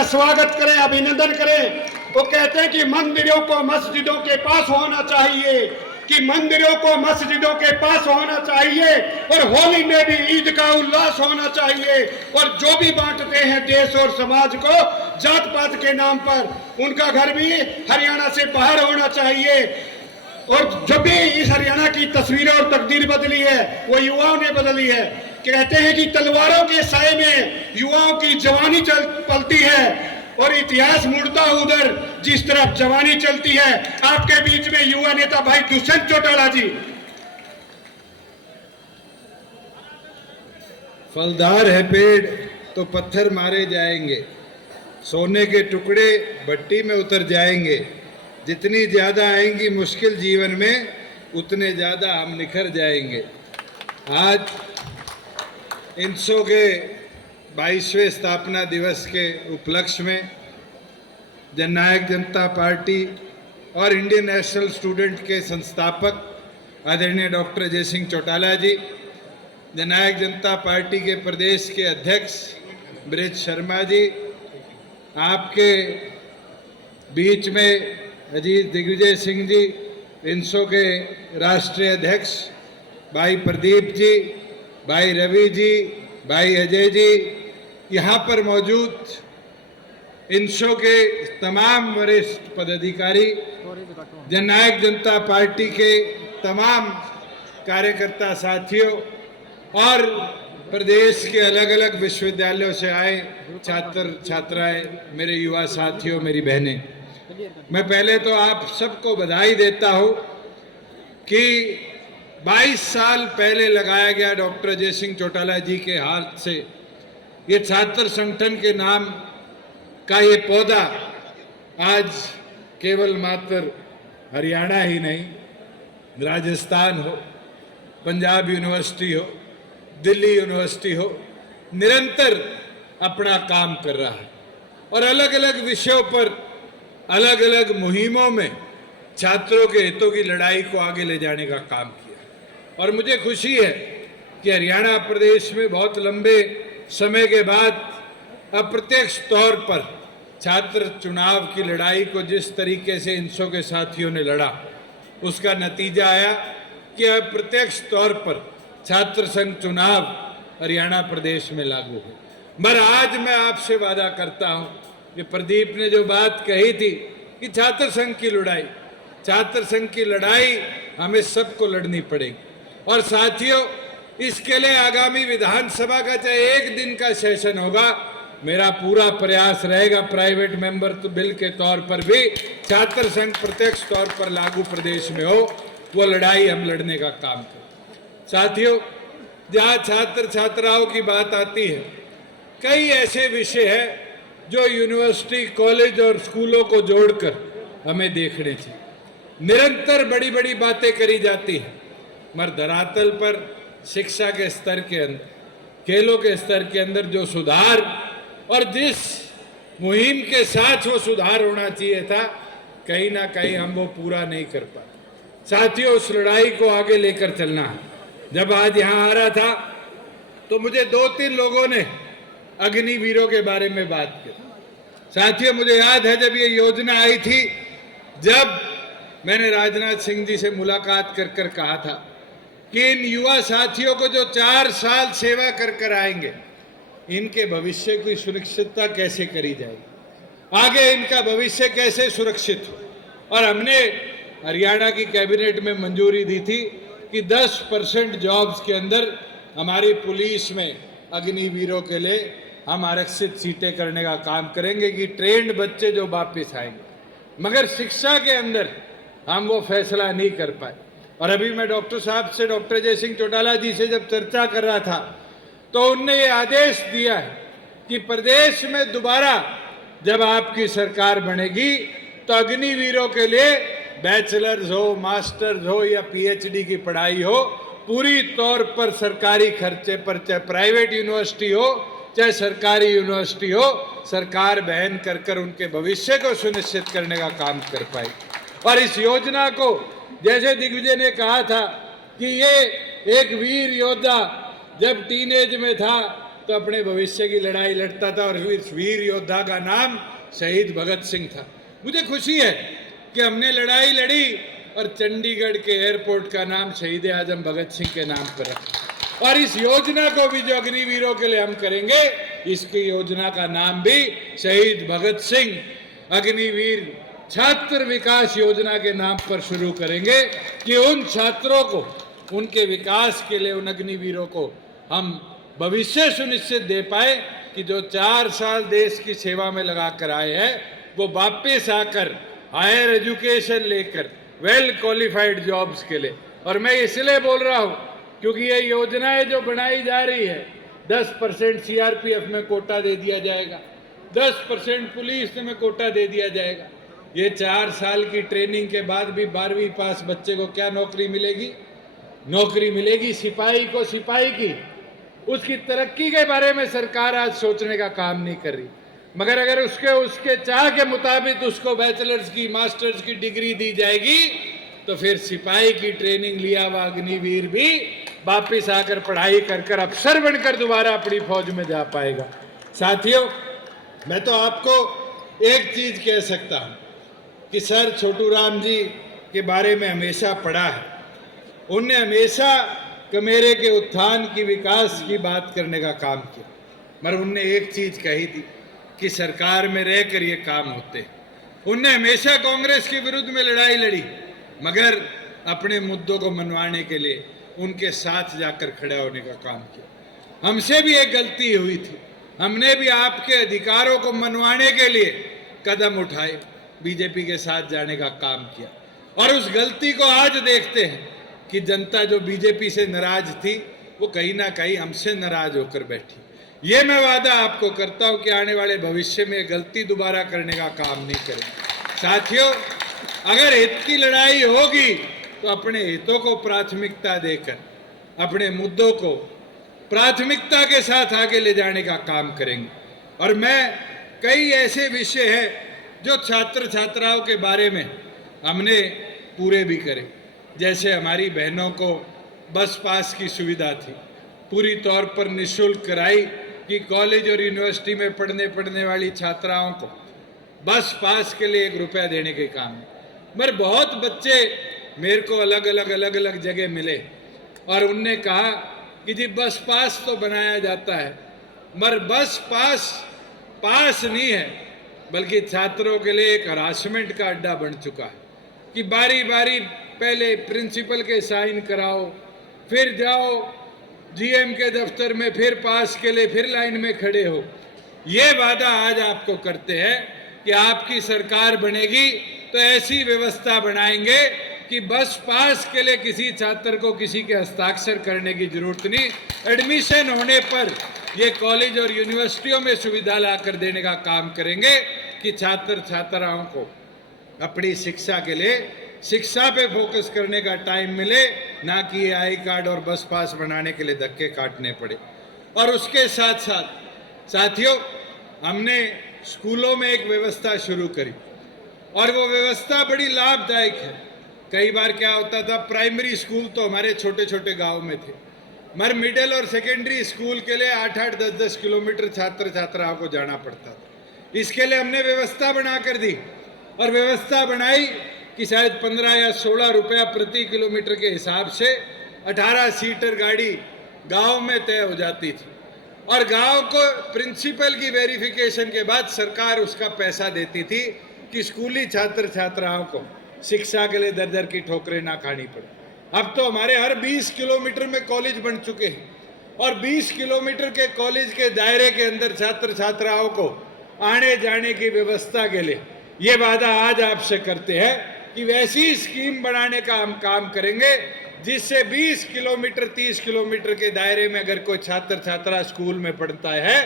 उनका स्वागत करें, अभिनंदन करें। वो कहते हैं कि मंदिरों को मस्जिदों के पास होना चाहिए, कि मंदिरों को मस्जिदों के पास होना चाहिए, और होली में भी ईद का उल्लास होना चाहिए। और जो भी बांटते हैं देश और समाज को जात पात के नाम पर, उनका घर भी हरियाणा से बाहर होना चाहिए। और जब भी इस हरियाणा की तस्वीरें और तकदीर बदली है, वो युवाओं ने बदली है। कहते हैं कि तलवारों के साए में युवाओं की जवानी पलती है, और इतिहास मुड़ता उधर जिस तरफ जवानी चलती है। आपके बीच में युवा नेता भाई दुष्यंत चौटाला जी। फलदार है पेड़ तो पत्थर मारे जाएंगे, सोने के टुकड़े भट्टी में उतर जाएंगे। जितनी ज़्यादा आएंगी मुश्किल जीवन में, उतने ज़्यादा हम निखर जाएंगे। आज इनसो के 22वें स्थापना दिवस के उपलक्ष्य में जननायक जनता पार्टी और इंडियन नेशनल स्टूडेंट के संस्थापक आदरणीय डॉक्टर अजय सिंह चौटाला जी, जननायक जनता पार्टी के प्रदेश के अध्यक्ष ब्रिज शर्मा जी, आपके बीच में अजीत दिग्विजय सिंह जी, इनसो के राष्ट्रीय अध्यक्ष भाई प्रदीप जी, भाई रवि जी, भाई अजय जी, यहाँ पर मौजूद इनसो के तमाम वरिष्ठ पदाधिकारी, जननायक जनता पार्टी के तमाम कार्यकर्ता साथियों और प्रदेश के अलग अलग विश्वविद्यालयों से आए छात्र छात्राएं, मेरे युवा साथियों, मेरी बहनें, मैं पहले तो आप सबको बधाई देता हूँ कि 22 साल पहले लगाया गया डॉक्टर अजय सिंह चौटाला जी के हाथ से ये छात्र संगठन के नाम का ये पौधा आज केवल मात्र हरियाणा ही नहीं, राजस्थान हो, पंजाब यूनिवर्सिटी हो, दिल्ली यूनिवर्सिटी हो, निरंतर अपना काम कर रहा है और अलग अलग विषयों पर अलग अलग मुहिमों में छात्रों के हितों की लड़ाई को आगे ले जाने का काम किया। और मुझे खुशी है कि हरियाणा प्रदेश में बहुत लंबे समय के बाद अप्रत्यक्ष तौर पर छात्र चुनाव की लड़ाई को जिस तरीके से इनसो के साथियों ने लड़ा, उसका नतीजा आया कि अप्रत्यक्ष तौर पर छात्र संघ चुनाव हरियाणा प्रदेश में लागू है। मगर आज मैं आपसे वादा करता हूं कि प्रदीप ने जो बात कही थी कि छात्र संघ की लड़ाई, छात्र संघ की लड़ाई हमें सबको लड़नी पड़ेगी। और साथियों, इसके लिए आगामी विधानसभा का चाहे एक दिन का सेशन होगा, मेरा पूरा प्रयास रहेगा प्राइवेट मेंबर तो बिल के तौर पर भी छात्र संघ प्रत्यक्ष तौर पर लागू प्रदेश में हो, वो लड़ाई हम लड़ने का काम करें। साथियों, जहाँ छात्र छात्राओं की बात आती है, कई ऐसे विषय हैं जो यूनिवर्सिटी, कॉलेज और स्कूलों को जोड़कर हमें देखने चाहिए। निरंतर बड़ी बड़ी बातें करी जाती हैं, मगर धरातल पर शिक्षा के स्तर के अंदर, खेलों के स्तर के अंदर जो सुधार और जिस मुहिम के साथ वो सुधार होना चाहिए था, कहीं ना कहीं हम वो पूरा नहीं कर पाए। साथियों, उस लड़ाई को आगे लेकर चलना है। जब आज यहाँ आ रहा था तो मुझे 2-3 लोगों ने अग्निवीरों के बारे में बात की। साथियों, मुझे याद है जब ये योजना आई थी, जब मैंने राजनाथ सिंह जी से मुलाकात कर कर कहा था कि इन युवा साथियों को जो 4 साल सेवा कर कर आएंगे, इनके भविष्य की सुरक्षितता कैसे करी जाएगी, आगे इनका भविष्य कैसे सुरक्षित हो। और हमने हरियाणा की कैबिनेट में मंजूरी दी थी कि 10% जॉब्स के अंदर हमारी पुलिस में अग्निवीरों के लिए हम आरक्षित सीटें करने का काम करेंगे कि ट्रेंड बच्चे जो वापस आएंगे। मगर शिक्षा के अंदर हम वो फैसला नहीं कर पाए। और अभी मैं डॉक्टर साहब से, डॉक्टर अजय सिंह चौटाला जी से जब चर्चा कर रहा था, तो उनने ये आदेश दिया है कि प्रदेश में दोबारा जब आपकी सरकार बनेगी तो अग्निवीरों के लिए बैचलर्स हो, मास्टर्स हो या पीएचडी की पढ़ाई हो, पूरी तौर पर सरकारी खर्चे पर, चाहे प्राइवेट यूनिवर्सिटी हो चाहे सरकारी यूनिवर्सिटी हो, सरकार बहन कर कर उनके भविष्य को सुनिश्चित करने का काम कर पाई। और इस योजना को, जैसे दिग्विजय ने कहा था कि ये एक वीर योद्धा जब टीनेज में था तो अपने भविष्य की लड़ाई लड़ता था और इस वीर योद्धा का नाम शहीद भगत सिंह था। मुझे खुशी है कि हमने लड़ाई लड़ी और चंडीगढ़ के एयरपोर्ट का नाम शहीद आजम भगत सिंह के नाम पर रखा। और इस योजना को भी जो अग्निवीरों के लिए हम करेंगे, इसकी योजना का नाम भी शहीद भगत सिंह अग्निवीर छात्र विकास योजना के नाम पर शुरू करेंगे कि उन छात्रों को उनके विकास के लिए, उन अग्निवीरों को हम भविष्य सुनिश्चित दे पाए कि जो 4 साल देश की सेवा में लगा कर आए हैं वो वापस आकर हायर एजुकेशन लेकर वेल क्वालिफाइड जॉब्स के लिए। और मैं इसलिए बोल रहा हूँ क्योंकि ये योजनाएं जो बनाई जा रही है, 10% सीआरपीएफ में कोटा दे दिया जाएगा, 10% पुलिस में कोटा दे दिया जाएगा। ये 4 साल की ट्रेनिंग के बाद भी 12वीं पास बच्चे को क्या नौकरी मिलेगी? नौकरी मिलेगी सिपाही को सिपाही की। उसकी तरक्की के बारे में सरकार आज सोचने का काम नहीं कर रही, मगर अगर उसके चाह के मुताबिक उसको बैचलर्स की, मास्टर्स की डिग्री दी जाएगी तो फिर सिपाही की ट्रेनिंग लिया हुआ अग्निवीर भी वापिस आकर पढ़ाई कर कर अफसर बनकर दोबारा अपनी फौज में जा पाएगा। साथियों, मैं तो आपको एक चीज कह सकता हूं कि सर छोटू राम जी के बारे में हमेशा पढ़ा है। उनने हमेशा कमेरे के उत्थान की, विकास की बात करने का काम किया, मगर उनने एक चीज कही थी कि सरकार में रहकर ये काम होते हैं। उनने हमेशा कांग्रेस के विरुद्ध में लड़ाई लड़ी, मगर अपने मुद्दों को मनवाने के लिए उनके साथ जाकर खड़ा होने का काम किया। हमसे भी एक गलती हुई थी, हमने भी आपके अधिकारों को मनवाने के लिए कदम उठाए, बीजेपी के साथ जाने का काम किया। और उस गलती को आज देखते हैं कि जनता जो बीजेपी से नाराज थी वो कहीं ना कहीं हमसे नाराज होकर बैठी। ये मैं वादा आपको करता हूं कि आने वाले भविष्य में गलती दोबारा करने का काम नहीं करें। साथियों, अगर हित की लड़ाई होगी तो अपने हितों को प्राथमिकता देकर, अपने मुद्दों को प्राथमिकता के साथ आगे ले जाने का काम करेंगे। और मैं कई ऐसे विषय हैं जो छात्र छात्राओं के बारे में हमने पूरे भी करे, जैसे हमारी बहनों को बस पास की सुविधा थी, पूरी तौर पर निःशुल्क कराई कि कॉलेज और यूनिवर्सिटी में पढ़ने वाली छात्राओं को बस पास के लिए 1 रुपया देने के काम। मगर बहुत बच्चे मेरे को अलग अलग जगह मिले और उनने कहा कि जी बस पास तो बनाया जाता है, मगर बस पास नहीं है, बल्कि छात्रों के लिए एक हरासमेंट का अड्डा बन चुका है कि बारी बारी पहले प्रिंसिपल के साइन कराओ, फिर जाओ जीएम के दफ्तर में, फिर पास के लिए फिर लाइन में खड़े हो। ये वादा आज आपको करते हैं कि आपकी सरकार बनेगी तो ऐसी व्यवस्था बनाएंगे कि बस पास के लिए किसी छात्र को किसी के हस्ताक्षर करने की जरूरत नहीं। एडमिशन होने पर ये कॉलेज और यूनिवर्सिटियों में सुविधा ला कर देने का काम करेंगे कि छात्र छात्राओं को अपनी शिक्षा के लिए शिक्षा पे फोकस करने का टाइम मिले, ना कि आई कार्ड और बस पास बनाने के लिए धक्के काटने पड़े। और उसके साथ साथ साथियों, हमने स्कूलों में एक व्यवस्था शुरू करी और वो व्यवस्था बड़ी लाभदायक है। कई बार क्या होता था, प्राइमरी स्कूल तो हमारे छोटे छोटे गांव में थे, मगर मिडिल और सेकेंडरी स्कूल के लिए 8-8, 10-10 किलोमीटर छात्र छात्राओं को जाना पड़ता था। इसके लिए हमने व्यवस्था बना कर दी और व्यवस्था बनाई कि शायद 15 या 16 रुपया प्रति किलोमीटर के हिसाब से 18 सीटर गाड़ी गांव में तय हो जाती थी और गांव को प्रिंसिपल की वेरिफिकेशन के बाद सरकार उसका पैसा देती थी कि स्कूली छात्र छात्राओं को शिक्षा के लिए दर दर की ठोकरें ना खानी पड़े। अब तो हमारे हर 20 किलोमीटर में कॉलेज बन चुके हैं और 20 किलोमीटर के कॉलेज के दायरे के अंदर छात्र छात्राओं को आने जाने की व्यवस्था के लिए ये वादा आज आपसे करते हैं कि वैसी स्कीम बनाने का हम काम करेंगे जिससे 20 किलोमीटर 30 किलोमीटर के दायरे में अगर कोई छात्र छात्रा स्कूल में पढ़ता है,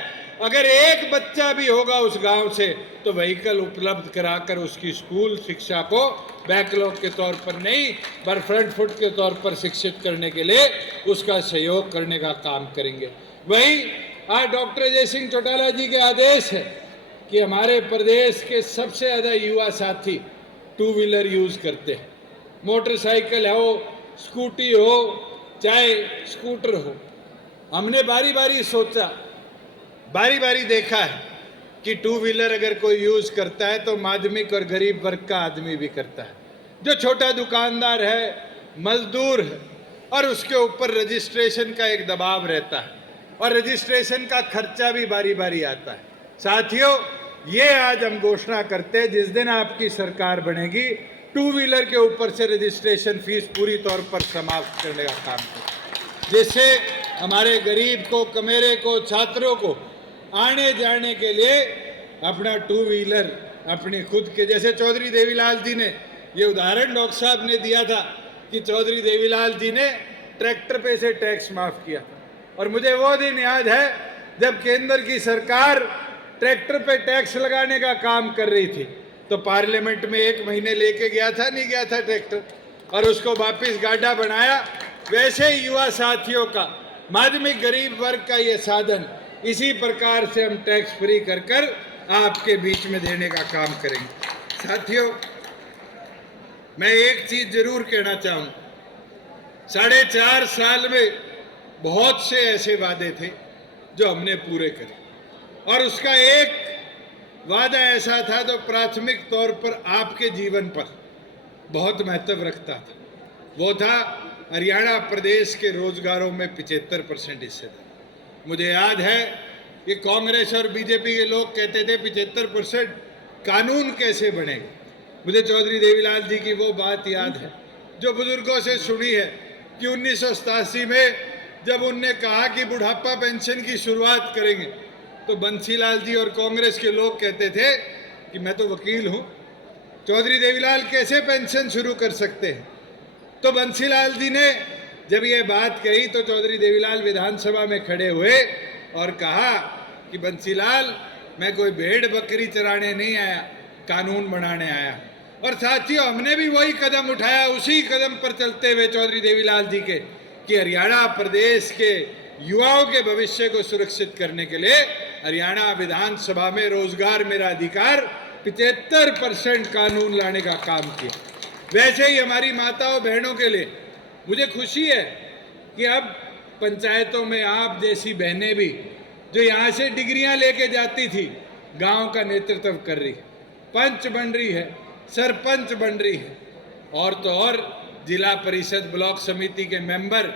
अगर एक बच्चा भी होगा उस गांव से तो व्हीकल उपलब्ध कराकर उसकी स्कूल शिक्षा को बैकलॉग के तौर पर नहीं पर फ्रंट फुट के तौर पर शिक्षित करने के लिए उसका सहयोग करने का काम करेंगे। वही आज डॉक्टर अजय सिंह चौटाला जी के आदेश है कि हमारे प्रदेश के सबसे ज़्यादा युवा साथी 2 व्हीलर यूज़ करते हैं, मोटरसाइकिल हो, स्कूटी हो, चाहे स्कूटर हो। हमने बारी बारी सोचा बारी बारी देखा है कि टू व्हीलर अगर कोई यूज करता है तो माध्यमिक और गरीब वर्ग का आदमी भी करता है, जो छोटा दुकानदार है, मजदूर है, और उसके ऊपर रजिस्ट्रेशन का एक दबाव रहता है और रजिस्ट्रेशन का खर्चा भी बारी बारी आता है। साथियों, ये आज हम घोषणा करते हैं, जिस दिन आपकी सरकार बनेगी, टू व्हीलर के ऊपर से रजिस्ट्रेशन फीस पूरी तौर पर समाप्त करने का काम करें, जिससे हमारे गरीब को, कमेरे को, छात्रों को आने जाने के लिए अपना टू व्हीलर अपनी खुद के, जैसे चौधरी देवीलाल जी ने ये उदाहरण डॉक्टर साहब ने दिया था कि चौधरी देवीलाल जी ने ट्रैक्टर पे से टैक्स माफ किया, और मुझे वो दिन याद है जब केंद्र की सरकार ट्रैक्टर पे टैक्स लगाने का काम कर रही थी, तो पार्लियामेंट में 1 महीने लेके गया था, नहीं गया था ट्रैक्टर, और उसको वापस गाड़ा बनाया। वैसे ही युवा साथियों का, माध्यमिक गरीब वर्ग का ये साधन इसी प्रकार से हम टैक्स फ्री कर कर आपके बीच में देने का काम करेंगे। साथियों, मैं एक चीज जरूर कहना चाहूँ, 4.5 साल में बहुत से ऐसे वादे थे जो हमने पूरे करे, और उसका एक वादा ऐसा था जो प्राथमिक तौर पर आपके जीवन पर बहुत महत्व रखता था। वो था हरियाणा प्रदेश के रोजगारों में 75% हिस्सेदार। मुझे याद है कि कांग्रेस और बीजेपी के लोग कहते थे 75% कानून कैसे बनेगा। मुझे चौधरी देवीलाल जी की वो बात याद है जो बुजुर्गों से सुनी है कि 1987 में जब उनने कहा कि बुढ़ापा पेंशन की शुरुआत करेंगे, तो बंसीलाल जी और कांग्रेस के लोग कहते थे कि मैं तो वकील हूं, चौधरी देवीलाल कैसे पेंशन शुरू कर सकते हैं। तो बंसीलाल जी ने जब ये बात कही तो चौधरी देवीलाल विधानसभा में खड़े हुए और कहा कि बंसीलाल, मैं कोई भेड़ बकरी चराने नहीं आया, कानून बनाने आया। और साथियों, हमने भी वही कदम उठाया, उसी कदम पर चलते हुए चौधरी देवीलाल जी के, कि हरियाणा प्रदेश के युवाओं के भविष्य को सुरक्षित करने के लिए हरियाणा विधानसभा में रोजगार मेरा अधिकार 75% कानून लाने का काम किया। वैसे ही हमारी माताओं बहनों के लिए मुझे खुशी है कि अब पंचायतों में आप जैसी बहनें भी, जो यहाँ से डिग्रियां लेके जाती थी, गांव का नेतृत्व कर रही है, पंच बन रही है, सरपंच बन रही है, और तो और जिला परिषद, ब्लॉक समिति के मेंबर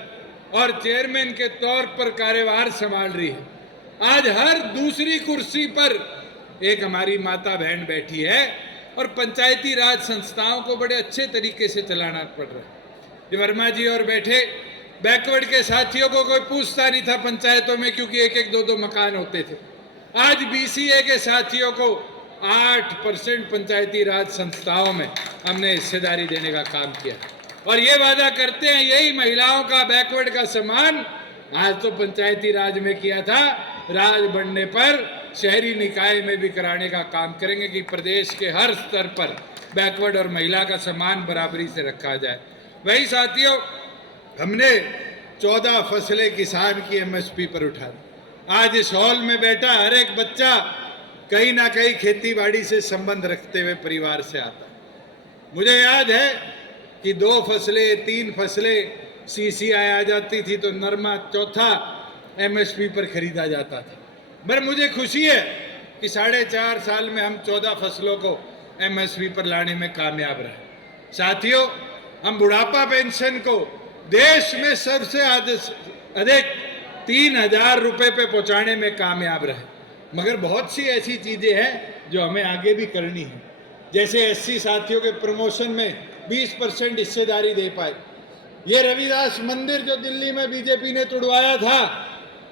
और चेयरमैन के तौर पर कार्यभार संभाल रही है। आज हर दूसरी कुर्सी पर एक हमारी माता बहन बैठी है, और पंचायती राज संस्थाओं को बड़े अच्छे तरीके से चलाना पड़ रहा है। जो वर्मा जी और बैठे बैकवर्ड के साथियों को कोई पूछता नहीं था पंचायतों में, क्योंकि 1-1, 2-2 मकान होते थे। आज बीसीए के साथियों को 8% पंचायती राज संस्थाओं में हमने हिस्सेदारी देने का काम किया, और ये वादा करते हैं यही महिलाओं का, बैकवर्ड का सम्मान आज तो पंचायती राज में किया था, राज बनने पर शहरी निकाय में भी कराने का काम करेंगे कि प्रदेश के हर स्तर पर बैकवर्ड और महिला का सम्मान बराबरी से रखा जाए। वही साथियों, हमने 14 फसलें किसान की एमएसपी पर उठा दी। आज इस हॉल में बैठा हर एक बच्चा कहीं ना कहीं खेती बाड़ी से संबंध रखते हुए परिवार से आता है। मुझे याद है कि 2 फसलें, 3 फसलें सीसीआई आ जाती थी तो नरमा चौथा एमएसपी पर खरीदा जाता था। पर मुझे खुशी है कि 4.5 साल में हम 14 फसलों को एमएसपी पर लाने में कामयाब रहे। साथियों, हम बुढ़ापा पेंशन को देश में सबसे अधिक 3,000 रुपए पे पहुंचाने में कामयाब रहे। मगर बहुत सी ऐसी चीजें हैं जो हमें आगे भी करनी है, जैसे एससी साथियों के प्रमोशन में 20% हिस्सेदारी दे पाए। ये रविदास मंदिर जो दिल्ली में बीजेपी ने तुड़वाया था,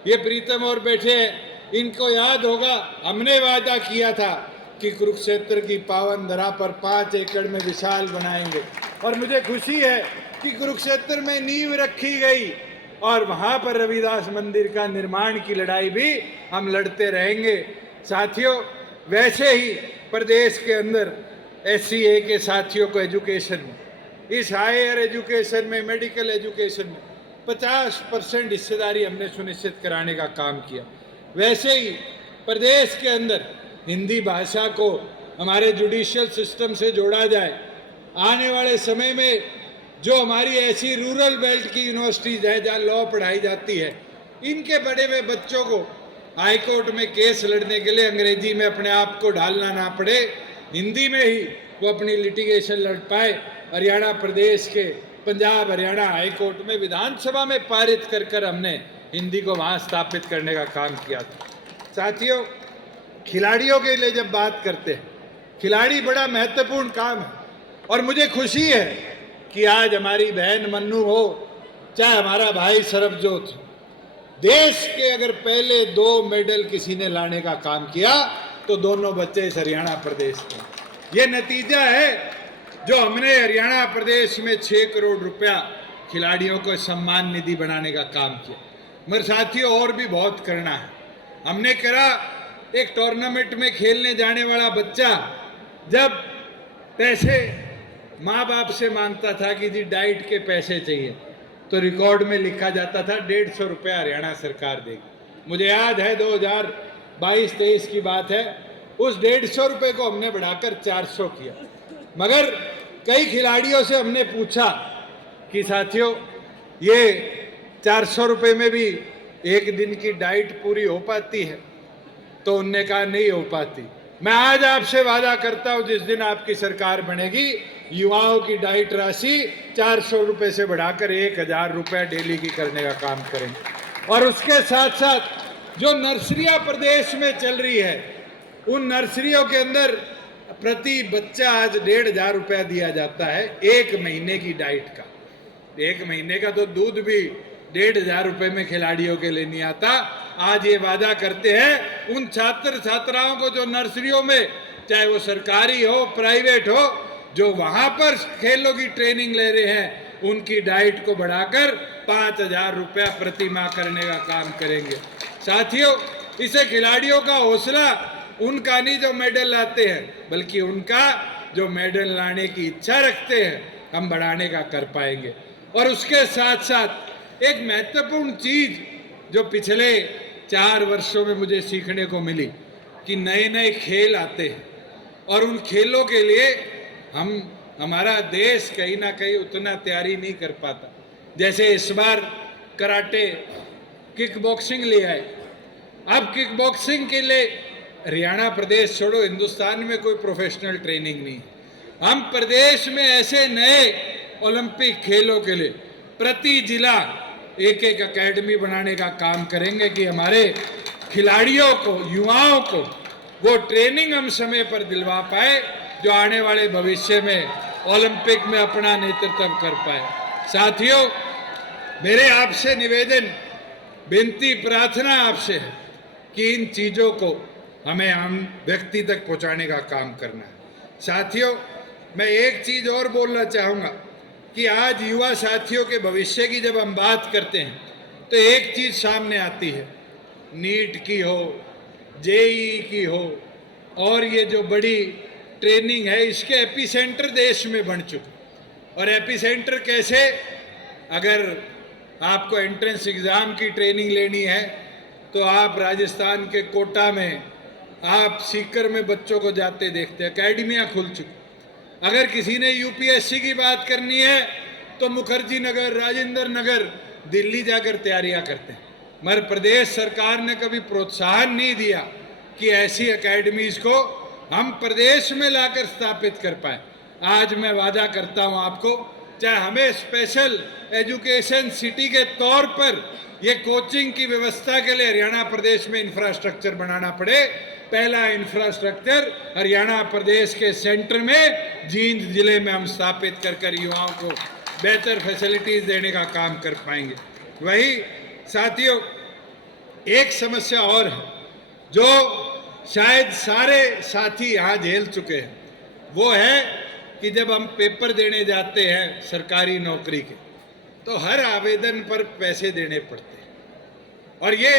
ये प्रीतम और बैठे हैं, इनको याद होगा, हमने वादा किया था कि कुरुक्षेत्र की पावन धरा पर 5 एकड़ में विशाल बनाएंगे, और मुझे खुशी है कि कुरुक्षेत्र में नींव रखी गई, और वहां पर रविदास मंदिर का निर्माण की लड़ाई भी हम लड़ते रहेंगे। साथियों, वैसे ही प्रदेश के अंदर एससीए के साथियों को एजुकेशन में, इस हायर एजुकेशन में, मेडिकल एजुकेशन में 50% हिस्सेदारी हमने सुनिश्चित कराने का काम किया। वैसे ही प्रदेश के अंदर हिंदी भाषा को हमारे जुडिशियल सिस्टम से जोड़ा जाए। आने वाले समय में जो हमारी ऐसी रूरल बेल्ट की यूनिवर्सिटीज़ है जहाँ लॉ पढ़ाई जाती है, इनके बड़े हुए बच्चों को हाई कोर्ट में केस लड़ने के लिए अंग्रेजी में अपने आप को ढालना ना पड़े, हिंदी में ही वो अपनी लिटिगेशन लड़ पाए। हरियाणा प्रदेश के पंजाब हरियाणा हाई कोर्ट में विधानसभा में पारित कर हमने हिंदी को वहाँ स्थापित करने का काम किया था। साथियों, खिलाड़ियों के लिए जब बात करते हैं, खिलाड़ी बड़ा महत्वपूर्ण काम है और मुझे खुशी है कि आज हमारी बहन मन्नू हो, चाहे हमारा भाई सरबजोत, देश के अगर पहले 2 मेडल किसी ने लाने का काम किया तो दोनों बच्चे इस हरियाणा प्रदेश के। ये नतीजा है जो हमने हरियाणा प्रदेश में 6 करोड़ रुपया खिलाड़ियों को सम्मान निधि बनाने का काम किया। मगर साथियों, और भी बहुत करना है। हमने करा, एक टूर्नामेंट में खेलने जाने वाला बच्चा जब पैसे माँ बाप से मांगता था कि जी डाइट के पैसे चाहिए, तो रिकॉर्ड में लिखा जाता था 150 रुपया हरियाणा सरकार देगी। मुझे याद है 2022-23 की बात है, उस 150 रुपये को हमने बढ़ाकर 400 किया। मगर कई खिलाड़ियों से हमने पूछा कि साथियों, ये 400 रुपये में भी एक दिन की डाइट पूरी हो पाती है? तो उनने कहा नहीं हो पाती। मैं आज आपसे वादा करता हूं, जिस दिन आपकी सरकार बनेगी, युवाओं की डाइट राशि 400 रुपये से बढ़ाकर 1000 रुपये डेली की करने का काम करेंगे। और उसके साथ साथ जो नर्सरियां प्रदेश में चल रही है, उन नर्सरियों के अंदर प्रति बच्चा आज 1500 रुपया दिया जाता है 1 महीने की डाइट का। 1 महीने का तो दूध भी 1500 रुपये में खिलाड़ियों के लिए नहीं आता। आज ये वादा करते हैं उन छात्र छात्राओं को जो नर्सरियों में, चाहे वो सरकारी हो प्राइवेट हो, जो वहां पर खेलों की ट्रेनिंग ले रहे हैं, उनकी डाइट को बढ़ाकर 5000 रुपया प्रति माह करने का काम करेंगे। साथियों, इसे खिलाड़ियों का हौसला उनका नहीं जो मेडल लाते हैं, बल्कि उनका जो मेडल लाने की इच्छा रखते हैं, हम बढ़ाने का कर पाएंगे। और उसके साथ साथ एक महत्वपूर्ण चीज जो पिछले 4 वर्षों में मुझे सीखने को मिली कि नए नए खेल आते हैं और उन खेलों के लिए हमारा देश कहीं ना कहीं उतना तैयारी नहीं कर पाता। जैसे इस बार कराटे, किक बॉक्सिंग ले आए। अब किक बॉक्सिंग के लिए हरियाणा प्रदेश छोड़ो, हिंदुस्तान में कोई प्रोफेशनल ट्रेनिंग नहीं। हम प्रदेश में ऐसे नए ओलंपिक खेलों के लिए प्रति जिला एक एकेडमी बनाने का काम करेंगे कि हमारे खिलाड़ियों को, युवाओं को वो ट्रेनिंग हम समय पर दिलवा पाए जो आने वाले भविष्य में ओलंपिक में अपना नेतृत्व कर पाए। साथियों, मेरे आपसे निवेदन, विनती, प्रार्थना आपसे है कि इन चीज़ों को हमें हम व्यक्ति तक पहुंचाने का काम करना है। साथियों, मैं एक चीज़ और बोलना चाहूँगा कि आज युवा साथियों के भविष्य की जब हम बात करते हैं तो एक चीज़ सामने आती है, नीट की हो, जेईई की हो, और ये जो बड़ी ट्रेनिंग है, इसके एपिसेंटर देश में बन चुके। और एपिसेंटर कैसे? अगर आपको एंट्रेंस एग्ज़ाम की ट्रेनिंग लेनी है तो आप राजस्थान के कोटा में, आप सीकर में बच्चों को जाते देखते हैं, अकेडमियाँ खुल चुकी। अगर किसी ने यूपीएससी की बात करनी है तो मुखर्जी नगर, राजेंद्र नगर, दिल्ली जाकर तैयारियां करते हैं। मगर प्रदेश सरकार ने कभी प्रोत्साहन नहीं दिया कि ऐसी एकेडमीज को हम प्रदेश में लाकर स्थापित कर पाए। आज मैं वादा करता हूं आपको, चाहे हमें स्पेशल एजुकेशन सिटी के तौर पर ये कोचिंग की व्यवस्था के लिए हरियाणा प्रदेश में इंफ्रास्ट्रक्चर बनाना पड़े, पहला इंफ्रास्ट्रक्चर हरियाणा प्रदेश के सेंटर में जींद जिले में हम स्थापित कर युवाओं को बेहतर फैसिलिटीज देने का काम कर पाएंगे। वही साथियों, एक समस्या और है जो शायद सारे साथी यहाँ झेल चुके हैं, वो है कि जब हम पेपर देने जाते हैं सरकारी नौकरी के, तो हर आवेदन पर पैसे देने पड़ते हैं। और ये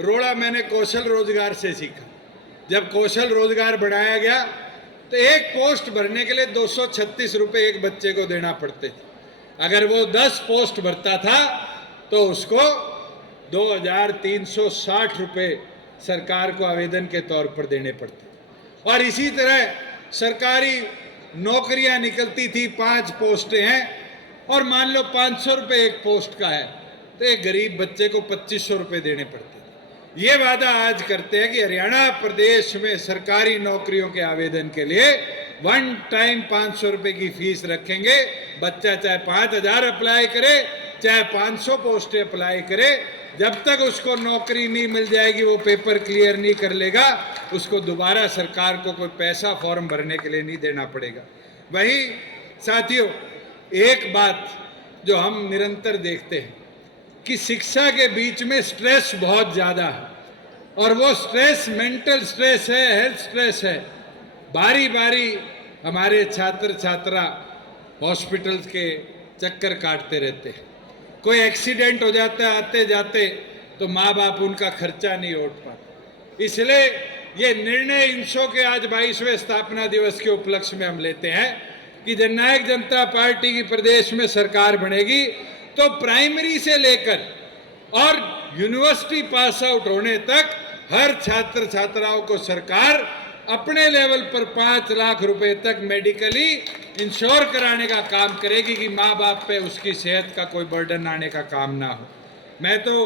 रोड़ा मैंने कौशल रोजगार से सीखा। जब कौशल रोजगार बढ़ाया गया तो एक पोस्ट भरने के लिए 236 रुपये एक बच्चे को देना पड़ते थे। अगर वो 10 पोस्ट भरता था तो उसको 2360 रुपये सरकार को आवेदन के तौर पर देने पड़ते। और इसी तरह सरकारी नौकरियां निकलती थी, 5 पोस्टें हैं और मान लो 500 रुपये एक पोस्ट का है, तो एक गरीब बच्चे को 2500 रुपये देने पड़ते थे। ये वादा आज करते हैं कि हरियाणा प्रदेश में सरकारी नौकरियों के आवेदन के लिए वन टाइम 500 रुपए की फीस रखेंगे। बच्चा चाहे 5,000 अप्लाई करे, चाहे 500 पोस्टें अप्लाई करे, जब तक उसको नौकरी नहीं मिल जाएगी, वो पेपर क्लियर नहीं कर लेगा, उसको दोबारा सरकार को कोई पैसा फॉर्म भरने के लिए नहीं देना पड़ेगा। वहीं साथियों, एक बात जो हम निरंतर देखते हैं कि शिक्षा के बीच में स्ट्रेस बहुत ज़्यादा है, और वो स्ट्रेस मेंटल स्ट्रेस है, हेल्थ स्ट्रेस है। बारी बारी हमारे छात्र छात्रा हॉस्पिटल्स के चक्कर काटते रहते हैं। कोई एक्सीडेंट हो जाता है आते जाते, तो माँ बाप उनका खर्चा नहीं उठ पाते। इसलिए ये निर्णय इनसो के आज 22वें स्थापना दिवस के उपलक्ष्य में हम लेते हैं कि जननायक जनता पार्टी की प्रदेश में सरकार बनेगी तो प्राइमरी से लेकर और यूनिवर्सिटी पास आउट होने तक हर छात्र छात्राओं को सरकार अपने लेवल पर 5 लाख रुपए तक मेडिकली इंश्योर कराने का काम करेगी कि माँ बाप पे उसकी सेहत का कोई बर्डन आने का काम ना हो। मैं तो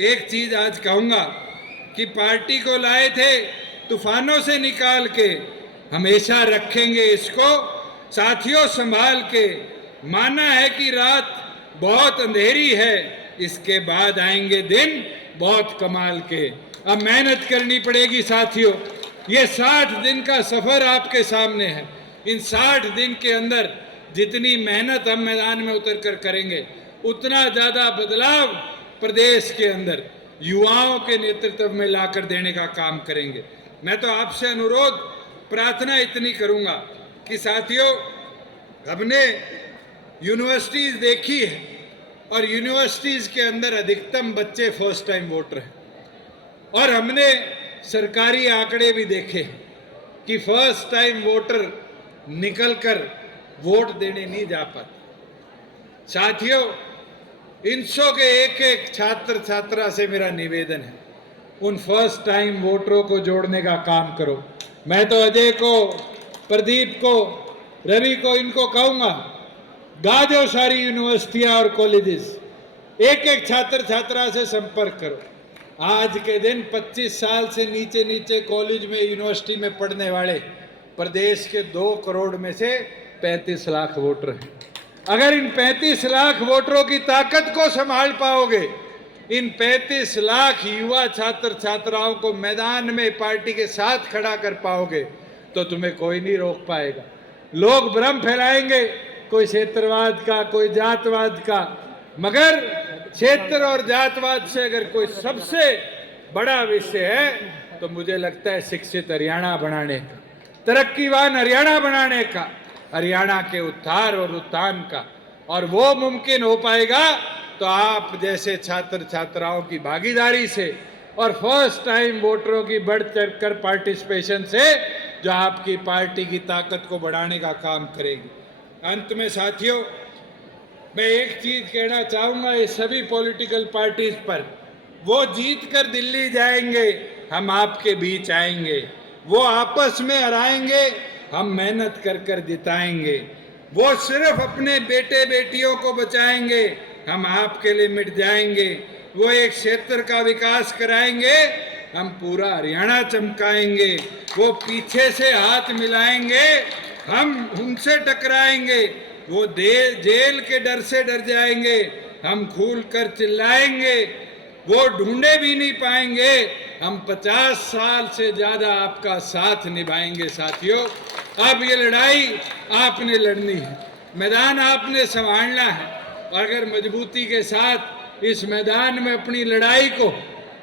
एक चीज आज कहूँगा कि पार्टी को लाए थे तूफानों से निकाल के, हमेशा रखेंगे इसको साथियों संभाल के। माना है कि रात बहुत अंधेरी है, इसके बाद आएंगे दिन बहुत कमाल के। अब मेहनत करनी पड़ेगी साथियों। ये 60 दिन का सफर आपके सामने है। इन 60 दिन के अंदर जितनी मेहनत हम मैदान में उतर कर करेंगे, उतना ज्यादा बदलाव प्रदेश के अंदर युवाओं के नेतृत्व में लाकर देने का काम करेंगे। मैं तो आपसे अनुरोध प्रार्थना इतनी करूंगा कि साथियों, हमने यूनिवर्सिटीज देखी है और यूनिवर्सिटीज के अंदर अधिकतम बच्चे फर्स्ट टाइम वोटर हैं, और हमने सरकारी आंकड़े भी देखे कि फर्स्ट टाइम वोटर निकलकर वोट देने नहीं जा पाते। साथियों, इनसो के एक एक छात्र छात्रा से मेरा निवेदन है, उन फर्स्ट टाइम वोटरों को जोड़ने का काम करो। मैं तो अजय को, प्रदीप को, रवि को, इनको कहूंगा, गा दो सारी यूनिवर्सिटियां और कॉलेजेस, एक एक छात्र छात्रा से संपर्क करो। आज के दिन 25 साल से नीचे नीचे कॉलेज में, यूनिवर्सिटी में पढ़ने वाले प्रदेश के 2 करोड़ में से 35 लाख वोटर हैं। अगर इन 35 लाख वोटरों की ताकत को संभाल पाओगे, इन 35 लाख युवा छात्र छात्राओं को मैदान में पार्टी के साथ खड़ा कर पाओगे, तो तुम्हें कोई नहीं रोक पाएगा। लोग भ्रम फैलाएंगे, कोई क्षेत्रवाद का, कोई जातवाद का, मगर क्षेत्र और जातवाद से अगर कोई सबसे बड़ा विषय है तो मुझे लगता है शिक्षित हरियाणा बनाने का, तरक्कीवान हरियाणा बनाने का, हरियाणा के उत्थान और उत्थान का। और वो मुमकिन हो पाएगा तो आप जैसे छात्र छात्राओं की भागीदारी से और फर्स्ट टाइम वोटरों की बढ़ चढ़ कर पार्टिसिपेशन से, जो आपकी पार्टी की ताकत को बढ़ाने का काम करेगी। अंत में साथियों, मैं एक चीज कहना चाहूंगा ये सभी पॉलिटिकल पार्टीज पर, वो जीत कर दिल्ली जाएंगे, हम आपके बीच आएंगे, वो आपस में हराएंगे, हम मेहनत कर कर जिताएंगे। वो सिर्फ अपने बेटे बेटियों को बचाएंगे, हम आपके लिए मिट जाएंगे। वो एक क्षेत्र का विकास कराएंगे, हम पूरा हरियाणा चमकाएंगे। वो पीछे से हाथ मिलाएंगे, हम उनसे टकराएंगे। वो जेल के डर से डर जाएंगे, हम खुल कर चिल्लाएंगे। वो ढूंढे भी नहीं पाएंगे, हम 50 साल से ज्यादा आपका साथ निभाएंगे। साथियों, अब ये लड़ाई आपने लड़नी है, मैदान आपने संभालना है, और अगर मजबूती के साथ इस मैदान में अपनी लड़ाई को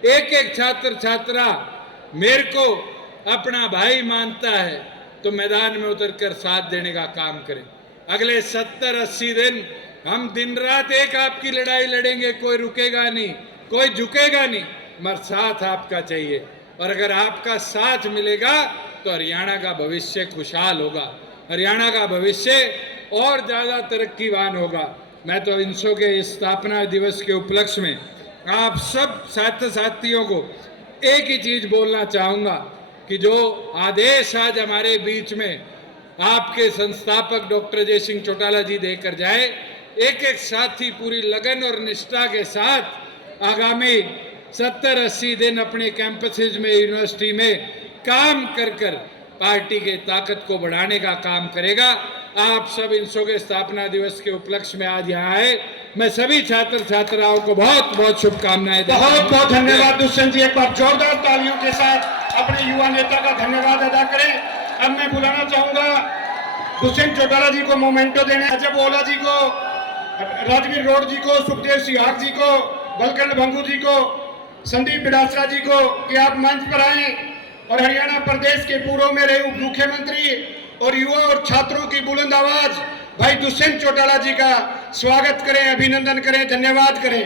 एक एक छात्र छात्रा मेरे को अपना भाई मानता है, तो मैदान में उतरकर साथ देने का काम करें। अगले 70-80 दिन हम दिन रात एक आपकी लड़ाई लड़ेंगे, कोई रुकेगा नहीं, कोई झुकेगा नहीं, मगर साथ आपका चाहिए। और अगर आपका साथ मिलेगा तो हरियाणा का भविष्य खुशहाल होगा, हरियाणा का भविष्य और ज़्यादा तरक्कीवान होगा। मैं तो इनसो के स्थापना दिवस के उपलक्ष्य में आप सब छात्र साथियों को एक ही चीज़ बोलना चाहूँगा कि जो आदेश आज हमारे बीच में आपके संस्थापक डॉक्टर अजय सिंह चौटाला जी देकर जाए, एक एक साथी पूरी लगन और निष्ठा के साथ आगामी 70-80 दिन अपने कैंपसेज में, यूनिवर्सिटी में काम कर कर पार्टी के ताकत को बढ़ाने का काम करेगा। आप सब इनसो के स्थापना दिवस के उपलक्ष्य में आज यहाँ आए, मैं सभी छात्र छात्राओं को बहुत बहुत शुभकामनाएं देता हूं। बहुत बहुत धन्यवाद दुष्यंत जी, एक बार जोरदार तालियों के साथ अपने युवा नेता का धन्यवाद अदा करें। अब मैं बुलाना चाहूंगा दुष्यंत चौटाला जी को मोमेंटो देने, अजय ओला जी को, राजवीर रोड जी को, सुखदेव सिहाग जी को, बलकंड भंगू जी को, संदीप बिडासरा जी को कि आप मंच पर आए और हरियाणा प्रदेश के पूर्व में रहे उप मुख्यमंत्री और युवा और छात्रों की बुलंद आवाज भाई दुष्यंत चौटाला जी का स्वागत करें, अभिनंदन करें, धन्यवाद करें।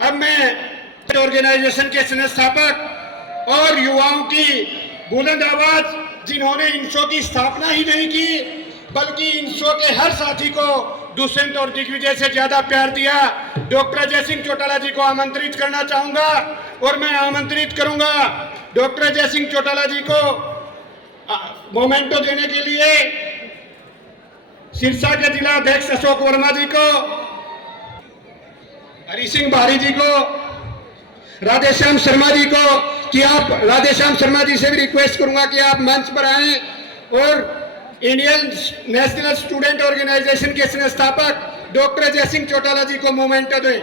अब मैं ऑर्गेनाइजेशन के संस्थापक और युवाओं की बुलंद आवाज, जिन्होंने इनसो की स्थापना ही नहीं की बल्कि इनसो के हर साथी को दुष्यंत और दिग्विजय से ज्यादा प्यार दिया, डॉक्टर अजय सिंह चौटाला जी को आमंत्रित करना चाहूंगा और मैं आमंत्रित करूंगा डॉक्टर अजय सिंह चौटाला जी को मोमेंटो देने के लिए सिरसा के जिला अध्यक्ष अशोक वर्मा जी को, हरि सिंह बारी जी को, राधेश्याम शर्मा जी को, कि आप राधेश्याम शर्मा जी से भी रिक्वेस्ट करूंगा कि आप मंच पर आएं और इंडियन नेशनल स्टूडेंट ऑर्गेनाइजेशन के संस्थापक डॉक्टर अजय सिंह चौटाला जी को मोमेंटो दें।